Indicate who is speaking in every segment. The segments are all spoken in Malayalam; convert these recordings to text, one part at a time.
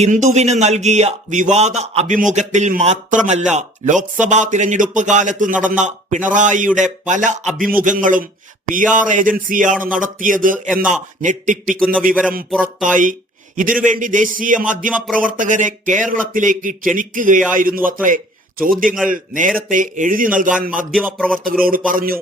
Speaker 1: ഹിന്ദുവിന് നൽകിയ വിവാദ അഭിമുഖത്തിൽ മാത്രമല്ല ലോക്സഭാ തിരഞ്ഞെടുപ്പ് കാലത്ത് നടന്ന പിണറായിയുടെ പല അഭിമുഖങ്ങളും പി ആർ ഏജൻസിയാണ് നടത്തിയത് എന്ന ഞെട്ടിപ്പിക്കുന്ന വിവരം പുറത്തായി. ഇതിനുവേണ്ടി ദേശീയ മാധ്യമ പ്രവർത്തകരെ കേരളത്തിലേക്ക് ക്ഷണിക്കുകയായിരുന്നു അത്രേ. ചോദ്യങ്ങൾ നേരത്തെ എഴുതി നൽകാൻ മാധ്യമ പ്രവർത്തകരോട് പറഞ്ഞു.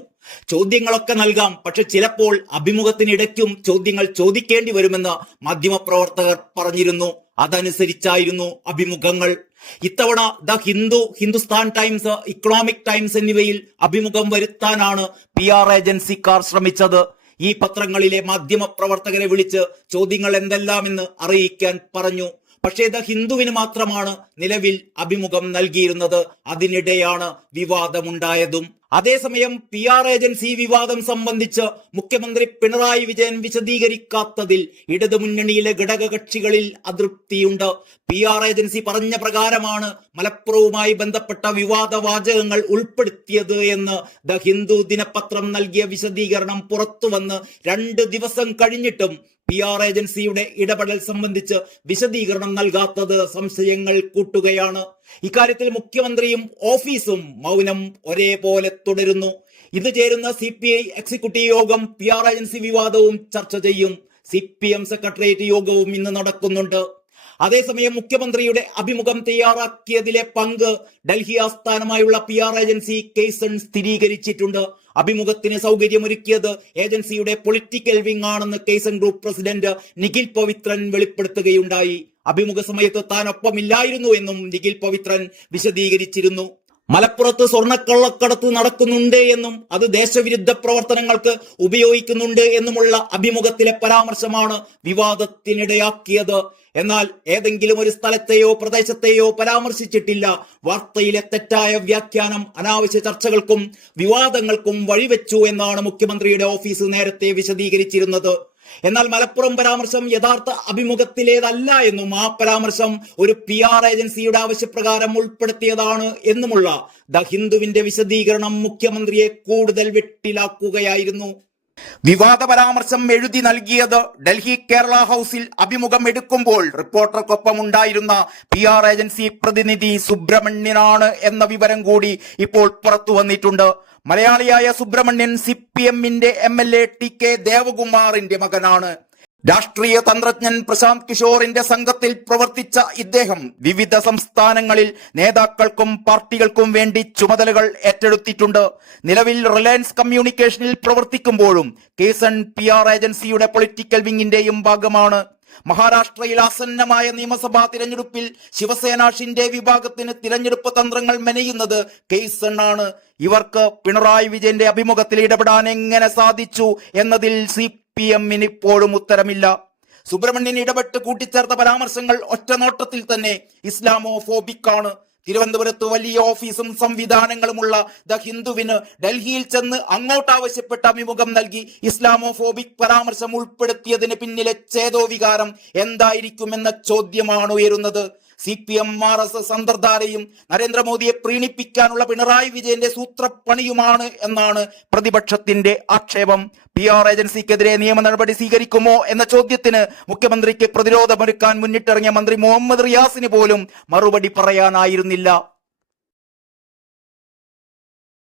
Speaker 1: ചോദ്യങ്ങളൊക്കെ നൽകാം പക്ഷെ ചിലപ്പോൾ അഭിമുഖത്തിനിടയ്ക്കും ചോദ്യങ്ങൾ ചോദിക്കേണ്ടി വരുമെന്ന് മാധ്യമപ്രവർത്തകർ പറഞ്ഞിരുന്നു. അതനുസരിച്ചായിരുന്നു അഭിമുഖങ്ങൾ. ഇത്തവണ the Hindu Hindustan Times Economic Times എന്നിവയിൽ അഭിമുഖം വരുത്താനാണ് പി ആർ ഏജൻസിക്കാർ ശ്രമിച്ചത്. ഈ പത്രങ്ങളിലെ മാധ്യമ പ്രവർത്തകരെ വിളിച്ച് ചോദ്യങ്ങൾ എന്തെല്ലാമെന്ന് അറിയിക്കാൻ പറഞ്ഞു. പക്ഷേ ദ ഹിന്ദുവിന് മാത്രമാണ് നിലവിൽ അഭിമുഖം നൽകിയിരുന്നത്. അതിനിടെയാണ് വിവാദമുണ്ടായതും. അതേസമയം പി ആർ ഏജൻസി വിവാദം സംബന്ധിച്ച് മുഖ്യമന്ത്രി പിണറായി വിജയൻ വിശദീകരിക്കാത്തതിൽ ഇടതുമുന്നണിയിലെ ഘടകകക്ഷികളിൽ അതൃപ്തിയുണ്ട്. പി ആർ ഏജൻസി പറഞ്ഞ പ്രകാരമാണ് മലപ്പുറവുമായി ബന്ധപ്പെട്ട വിവാദ വാചകങ്ങൾ ഉൾപ്പെടുത്തിയത് എന്ന് ദ ഹിന്ദു ദിനപത്രം നൽകിയ വിശദീകരണം പുറത്തുവന്ന് രണ്ട് ദിവസം കഴിഞ്ഞിട്ടും പി ആർ ഏജൻസിയുടെ ഇടപെടൽ സംബന്ധിച്ച് വിശദീകരണം നൽകാത്തത് സംശയങ്ങൾ കൂട്ടുകയാണ്. ഇക്കാര്യത്തിൽ മുഖ്യമന്ത്രിയും ഓഫീസും മൗനം ഒരേപോലെ തുടരുന്നു. ഇത് ചേരുന്ന സി പി ഐ എക്സിക്യൂട്ടീവ് യോഗം പി ആർ ഏജൻസി വിവാദവും ചർച്ച ചെയ്യും. സി പി എം സെക്രട്ടേറിയറ്റ് യോഗവും ഇന്ന് നടക്കുന്നുണ്ട്. അതേസമയം മുഖ്യമന്ത്രിയുടെ അഭിമുഖം തയ്യാറാക്കിയതിലെ പങ്ക് ഡൽഹി ആസ്ഥാനമായുള്ള പി ആർ ഏജൻസി കേസൺ സ്ഥിരീകരിച്ചിട്ടുണ്ട്. അഭിമുഖത്തിന് സൗകര്യമൊരുക്കിയത് ഏജൻസിയുടെ പൊളിറ്റിക്കൽ വിങ് ആണെന്ന് Kaizen group president Nikhil Pavithran വെളിപ്പെടുത്തുകയുണ്ടായി. അഭിമുഖ സമയത്ത് താൻ ഒപ്പമില്ലായിരുന്നു എന്നും നിഖിൽ പവിത്രൻ വിശദീകരിച്ചിരുന്നു. മലപ്പുറത്ത് സ്വർണക്കള്ളക്കടത്ത് നടക്കുന്നുണ്ട് എന്നും അത് ദേശവിരുദ്ധ പ്രവർത്തനങ്ങൾക്ക് ഉപയോഗിക്കുന്നുണ്ട് എന്നുമുള്ള അഭിമുഖത്തിലെ പരാമർശമാണ് വിവാദത്തിനിടയാക്കിയത്. എന്നാൽ ഏതെങ്കിലും ഒരു സ്ഥലത്തെയോ പ്രദേശത്തെയോ പരാമർശിച്ചിട്ടില്ല. വാർത്തയിലെ തെറ്റായ വ്യാഖ്യാനം അനാവശ്യ ചർച്ചകൾക്കും വിവാദങ്ങൾക്കും വഴിവെച്ചു എന്നാണ് മുഖ്യമന്ത്രിയുടെ ഓഫീസ് നേരത്തെ വിശദീകരിച്ചിരുന്നത്. എന്നാൽ മലപ്പുറം പരാമർശം യഥാർത്ഥ അഭിമുഖത്തിലേതല്ല എന്നും ആ പരാമർശം ഒരു പി ആർ ഏജൻസിയുടെ ആവശ്യപ്രകാരം ഉൾപ്പെടുത്തിയതാണ് എന്നുമുള്ള ദ ഹിന്ദുവിന്റെ വിശദീകരണം മുഖ്യമന്ത്രിയെ കൂടുതൽ വെട്ടിലാക്കുകയായിരുന്നു. വിവാദ പരാമർശം എഴുതി നൽകിയത് ഡൽഹി കേരള ഹൗസിൽ അഭിമുഖം എടുക്കുമ്പോൾ റിപ്പോർട്ടർക്കൊപ്പം ഉണ്ടായിരുന്ന പി ആർ ഏജൻസി പ്രതിനിധി സുബ്രഹ്മണ്യനാണ് എന്ന വിവരം കൂടി ഇപ്പോൾ പുറത്തു വന്നിട്ടുണ്ട്. മലയാളിയായ സുബ്രഹ്മണ്യൻ സി പി എമ്മിന്റെ M L A T K ദേവകുമാറിന്റെ മകനാണ്. രാഷ്ട്രീയ തന്ത്രജ്ഞൻ പ്രശാന്ത് കിഷോറിന്റെ സംഘത്തിൽ പ്രവർത്തിച്ച ഇദ്ദേഹം വിവിധ സംസ്ഥാനങ്ങളിൽ നേതാക്കൾക്കും പാർട്ടികൾക്കും വേണ്ടി ചുമതലകൾ ഏറ്റെടുത്തിട്ടുണ്ട്. നിലവിൽ റിലയൻസ് കമ്മ്യൂണിക്കേഷനിൽ പ്രവർത്തിക്കുമ്പോഴും കേസൺ പി ആർ ഏജൻസിയുടെ പൊളിറ്റിക്കൽ വിങ്ങിന്റെയും ഭാഗമാണ്. മഹാരാഷ്ട്രയിൽ ആസന്നമായ നിയമസഭാ തിരഞ്ഞെടുപ്പിൽ ശിവസേന വിഭാഗത്തിന് തിരഞ്ഞെടുപ്പ് തന്ത്രങ്ങൾ മെനയുന്നത് കെയ്സൺ ആണ് ഇവർക്ക് പിണറായി വിജയന്റെ അഭിമുഖത്തിൽ ഇടപെടാൻ എങ്ങനെ സാധിച്ചു എന്നതിൽ സി പി എമ്മിന് ഇപ്പോഴും ഉത്തരമില്ല. സുബ്രഹ്മണ്യൻ ഇടപെട്ട് കൂട്ടിച്ചേർത്ത പരാമർശങ്ങൾ ഒറ്റനോട്ടത്തിൽ തന്നെ ഇസ്ലാമോ ഫോബിക്കാണ് തിരുവനന്തപുരത്ത് വലിയ ഓഫീസും സംവിധാനങ്ങളുമുള്ള ദ ഹിന്ദുവിന് ഡൽഹിയിൽ ചെന്ന് അങ്ങോട്ട് ആവശ്യപ്പെട്ട അഭിമുഖം നൽകി ഇസ്ലാമോഫോബിക് പരാമർശം ഉൾപ്പെടുത്തിയതിന് പിന്നിലെ ചേതോവികാരം എന്തായിരിക്കുമെന്ന ചോദ്യമാണ് ഉയരുന്നത്. C P M R S S അന്തർധാരയും നരേന്ദ്രമോദിയെ പ്രീണിപ്പിക്കാനുള്ള പിണറായി വിജയന്റെ സൂത്രപ്പണിയുമാണ് എന്നാണ് പ്രതിപക്ഷത്തിന്റെ ആക്ഷേപം. പി ആർ ഏജൻസിക്കെതിരെ നിയമ നടപടി സ്വീകരിക്കുമോ എന്ന ചോദ്യത്തിന് മുഖ്യമന്ത്രിക്ക് പ്രതിരോധമൊരുക്കാൻ മുന്നിട്ടിറങ്ങിയ മന്ത്രി മുഹമ്മദ് റിയാസിന് പോലും മറുപടി പറയാനായിരുന്നില്ല.